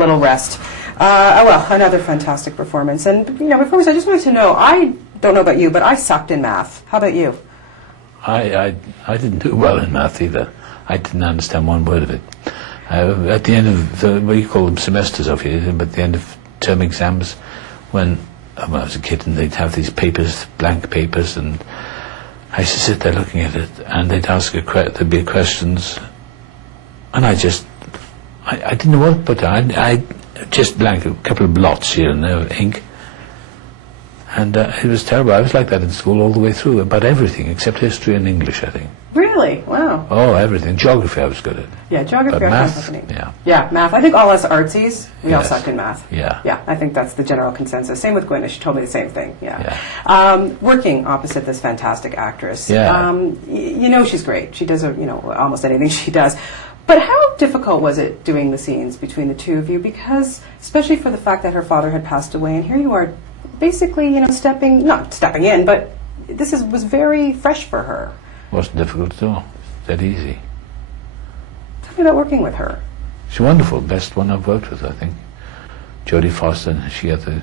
Little rest. Well, another fantastic performance. And, before we start, I just wanted to know, I don't know about you, but I sucked in math. How about you? I didn't do well in math either. I didn't understand one word of it. At the end of what do you call them, semesters of you, but at the end of term exams, when I was a kid and they'd have these papers, blank papers, and I used to sit there looking at it, and they'd ask there'd be questions, and I didn't know what to put down. I just blank, a couple of blots here and there of ink. And it was terrible. I was like that in school all the way through, about everything, except history and English, I think. Really? Wow. Oh, everything. Geography I was good at. Yeah, geography but I math, was fascinating. yeah. Yeah, math. I think all us artsies, we all sucked in math. Yeah. Yeah, I think that's the general consensus. Same with Gwyneth. She told me the same thing. Yeah. Working opposite this fantastic actress. Yeah. She's great. She does, almost anything she does. But how difficult was it doing the scenes between the two of you? Because, especially for the fact that her father had passed away, and here you are basically, not stepping in, but was very fresh for her. Wasn't difficult at all. That easy. Tell me about working with her. She's wonderful. Best one I've worked with, I think. Jodie Foster, she had to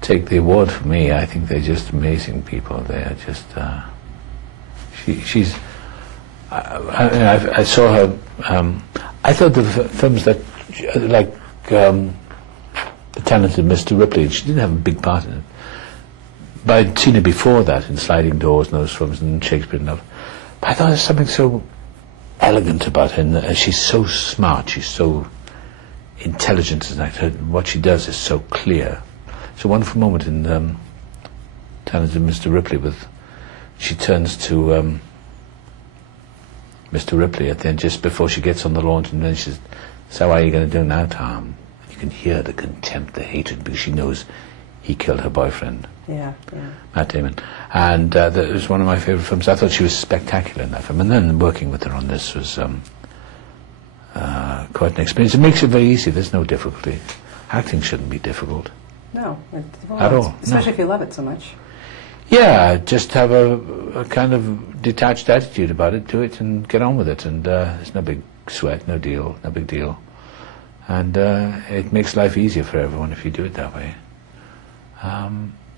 take the award for me. I think they're just amazing people. They are just, she's, I saw her, I thought the films that, like, The Talented Mr. Ripley, she didn't have a big part in it. But I'd seen her before that in Sliding Doors and those films and Shakespeare and Love. But I thought there's something so elegant about her, and she's so smart, she's so intelligent as an actor. What she does is so clear. It's a wonderful moment in Talented Mr. Ripley she turns to Mr. Ripley at the end, just before she gets on the launch, and then she says, "So what are you going to do now, Tom?" You can hear the contempt, the hatred, because she knows he killed her boyfriend. Yeah. Matt Damon. And that was one of my favourite films. I thought she was spectacular in that film. And then working with her on this was quite an experience. It makes it very easy. There's no difficulty. Acting shouldn't be difficult. No. At all. Especially if you love it so much. Yeah, just have a kind of detached attitude about it, do it and get on with it. And there's no big sweat, no big deal. And it makes life easier for everyone if you do it that way.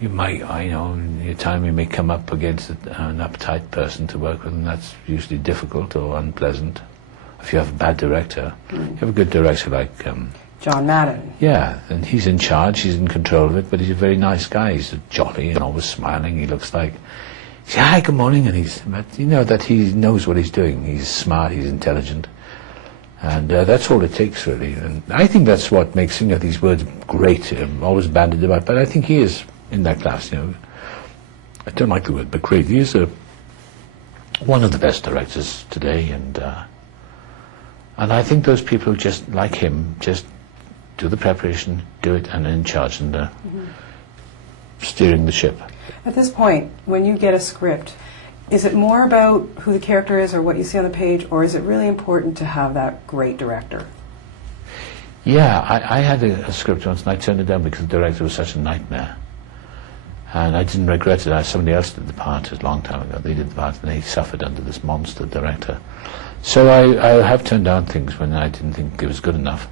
You might, in your time you may come up against an uptight person to work with, and that's usually difficult or unpleasant. If you have a bad director, you have a good director like John Madden. Yeah, and he's in charge, he's in control of it, but he's a very nice guy. He's jolly and always smiling. He looks like, "Hi, good morning," and but that he knows what he's doing. He's smart, he's intelligent. And that's all it takes, really. And I think that's what makes these words great, always bandied about. But I think he is in that class. I don't like the word, but great. He is one of the best directors today, and I think those people just like him, just do the preparation, do it, and are in charge and steering the ship. At this point, when you get a script, is it more about who the character is or what you see on the page, or is it really important to have that great director? Yeah, I had a script once and I turned it down because the director was such a nightmare. And I didn't regret it. Somebody else did the part a long time ago. They did the part and they suffered under this monster director. So I have turned down things when I didn't think it was good enough.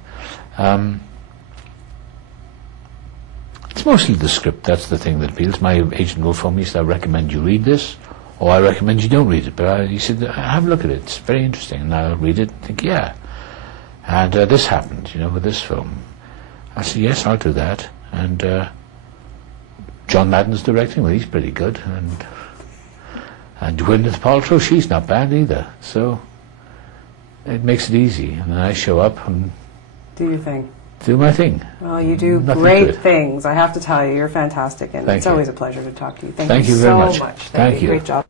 It's mostly the script, that's the thing that appeals. My agent will phone me and say, "I recommend you read this," or "I recommend you don't read it." But he said, "Have a look at it, it's very interesting." And I'll read it and think, yeah. And this happened, with this film. I said, "Yes, I'll do that." And John Madden's directing, well, he's pretty good. And Gwyneth Paltrow, she's not bad either. So it makes it easy. And then I show up and do your thing. Do my thing. Well, you do great things. I have to tell you, you're fantastic, and it's always a pleasure to talk to you. Thank you very so much. Thank you. Great job.